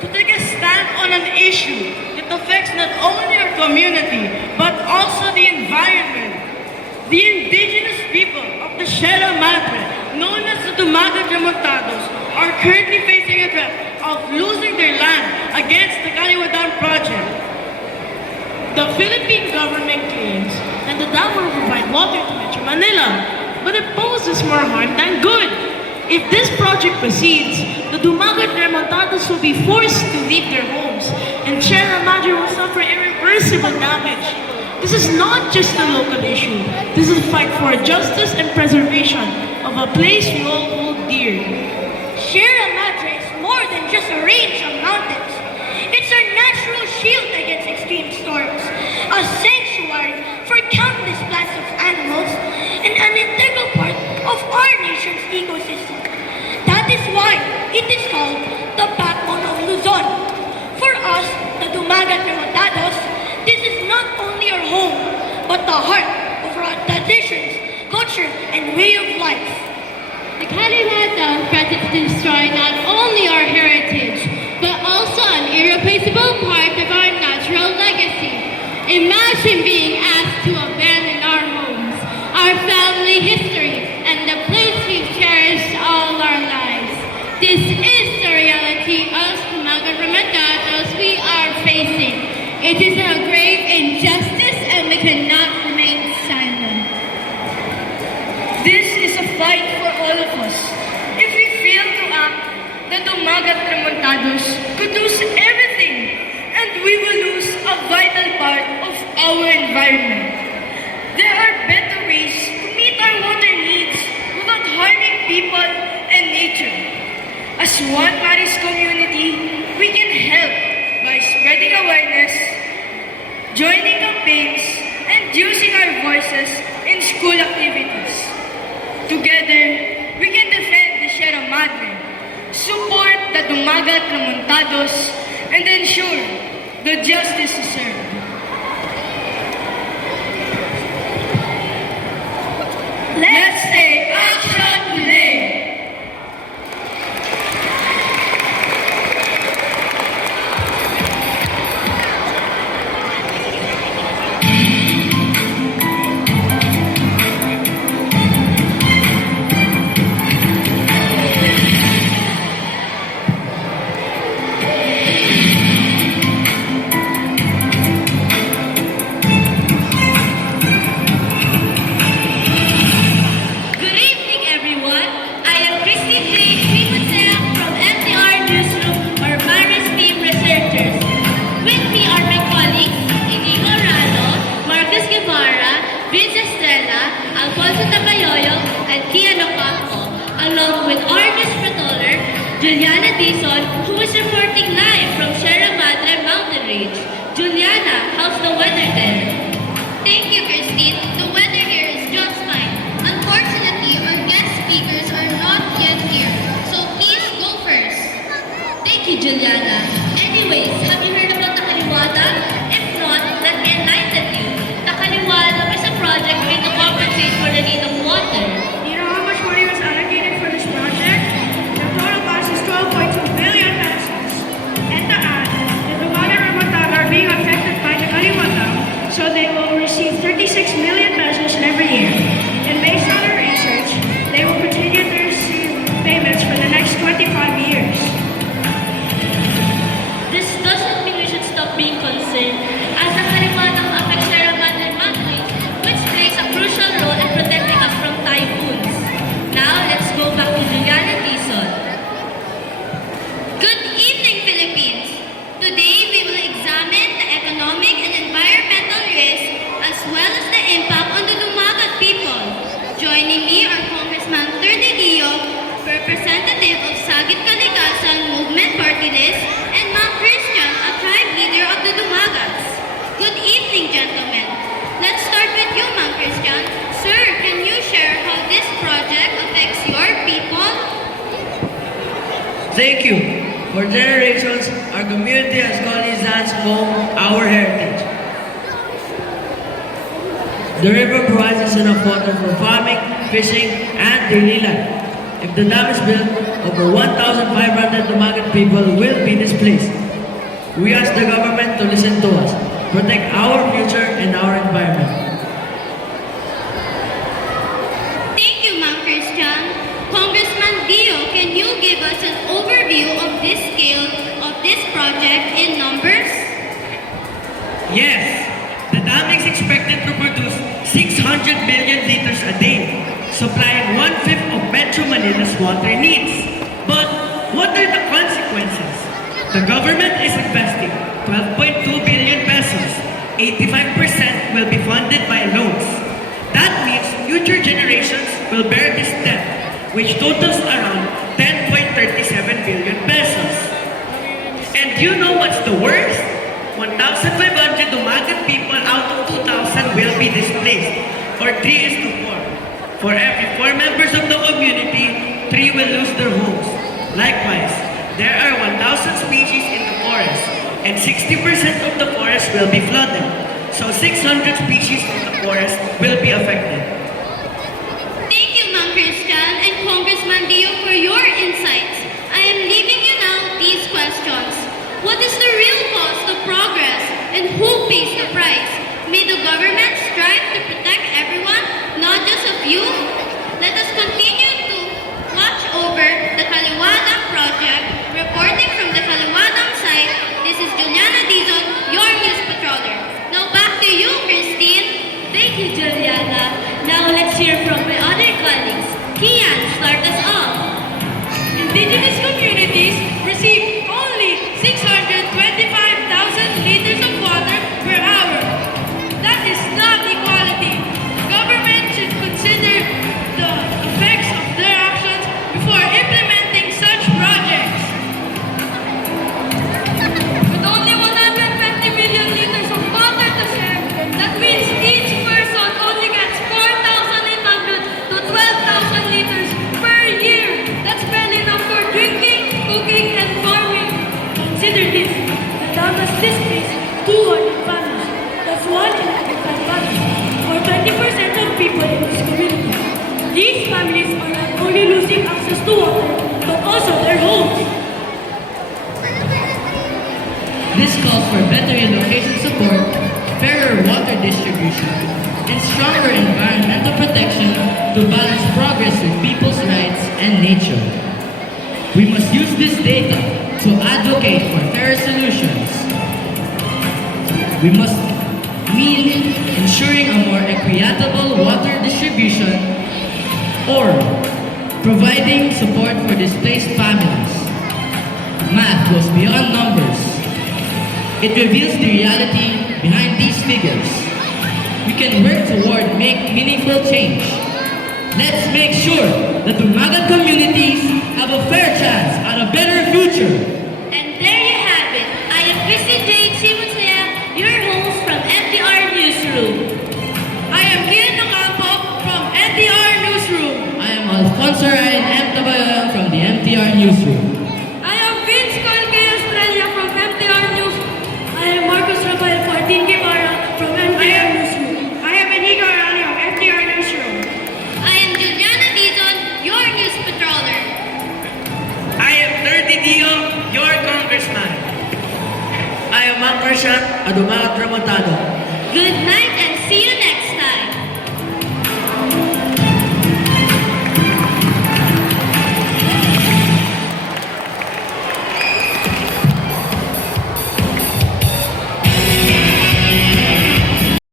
to take a stand on an issue that affects not only our community, but also the environment. The indigenous people of the Sierra Madre, known as the Dumagat-Remontados, are currently facing a threat of losing their land against the Kaliwadan project. The Philippine government claims that the dam will provide water to Metro Manila, but it poses more harm than good. If this project proceeds, the Dumagat-Remontados will be forced to leave their homes, and Sierra Madre will suffer irreversible damage. This is not just a local issue. This is a fight for justice and preservation of a place we all hold dear. Sierra Madre is more than just a range of mountains. It's our natural shield against extreme storms, a sanctuary for countless plants of animals, and an integral part of our nation's ecosystem. That is why it is called the backbone of Luzon. For us, the Dumagat-Remontados, this is not only our home, but the heart of our traditions, culture, and way of life. The Kaliwadan threatens to destroy not only our heritage, but also an irreplaceable part of our natural legacy. Imagine being asked to abandon our homes, our family history, and the place we've cherished all our lives. This is the reality of the Dumagat-Remontados we are facing. It is a grave injustice and we cannot remain silent. This is a fight for all of us. If we fail to act, the Dumagat-Remontados could lose everything, and we will lose a vital part of our environment. There are better ways to meet our water needs without harming people and nature. As one Marist community, we can help by spreading awareness, joining campaigns, and using our voices in school activities. Together, we can defend the Sierra Madre, support the Dumagat-Remontados, and ensure the justice is served. Let's take action today! Juliana Dizon, who is reporting live from Sierra Madre mountain range. Juliana, how's the weather there? Thank you, Christine. The weather here is just fine. Unfortunately, our guest speakers are not yet here, so please go first. Thank you, Juliana. Anyways, have you heard about the Kaliwadan? If not, let me enlighten you. The Kaliwadan is a project made to compensate for the need of water. Do you know how much money was allocated for this project? The total cost is 12.2 billion pesos. And to add, the Dumagat-Remontado are being affected by the Kaliwadan, so they will receive 36 million pesos every year. And based on our research, they will continue to receive payments for the next 25 years. This doesn't mean we should stop being concerned, as the Kaliwadan affects Sierra Madre mountains, which plays a crucial role in protecting us from typhoons. Now, let's go back to Juliana Dizon. Good evening, Philippines. Today, we will examine the economic and environmental risks as well as the impact on the Dumagat people. Joining me are Congressman Terdelio, representative of Sagit Kalikasan Movement Party List, and Ma'am Christian, a tribe leader of the Dumagats. Good evening, gentlemen. Let's start with you, Ma'am Christian. Sir, can you share how this project affects your people? Thank you. For generations, our community has called these lands home, our heritage. The river provides us enough water for farming, fishing, and daily life. If the dam is built, over 1,500 Dumagat people will be displaced. displaced. We ask the government to listen to us, protect our future and our environment. Thank you, Ma'am Christian. Congressman Dio, can you give us an overview of this scale of this project in numbers? Yes, the dam is expected to produce 600 million liters a day, supplying 1/5 of Metro Manila's water needs. But what are the consequences? The government is investing 12.2 billion pesos. 85% will be funded by loans. That means future generations will bear this debt, which totals around 10.37 billion pesos. And you know what's the worst? 1,500 Dumagat people out of 2,000 will be displaced, or 3:4. For every 4 members of the community, 3 will lose their homes. Likewise, there are 1,000 species in the forest, and 60% of the forest will be flooded. So 600 species in the forest will be affected. Thank you, Ma'am Christian and Congressman Dio, for your insights. I am leaving you now these questions. What is the real cost of progress and who pays the price? May the government strive to protect everyone, not just a few? Let us continue to watch over the Kaliwadang project. Reporting from the Kaliwadang site, this is Juliana Dizon, your news patroller. Now back to you, Christine. Thank you, Juliana. Now let's hear from my other colleagues. Kian, start us off. Indigenous communities receive only 625,000 liters of water per hour. That is not equality. Government should consider the effects of their actions before implementing such projects. With only 120 million liters of water to share, that means each person only gets 4,800 to 12,000 liters per year. That's barely enough for drinking, cooking, and farming. Consider this. The dam has displaced 200 families. That's 1 in every 5 families, or 20% of people in this community. These families are not only losing access to water, but also their homes. This calls for better relocation support, fairer water distribution, and stronger environmental protection to balance progress with people's rights and nature. We must use this data to advocate for fairer solutions. We must mean ensuring a more equitable water distribution or providing support for displaced families. Math goes beyond numbers. It reveals the reality behind these figures. We can work toward meaningful change. Let's make sure that the Dumagat communities have a fair chance at a better future. And there you have it. I am Christine Jade Simunsaya, your host from NTR Newsroom. I am Kian Ocampo from NTR Newsroom. I am Alfonso Ryan M. Tabayoyon from the MTR Newsroom. I am Vince Colque Australia from MTR News. I am Marcos Rafael Fortin Guevara from MTR Newsroom. I am Enigo Arani of MTR Newsroom. I am Juliana Dizon, your news patroller. I am 30 Dio, your congressman. I am Marist, a Dumagat-Remontado. Good night.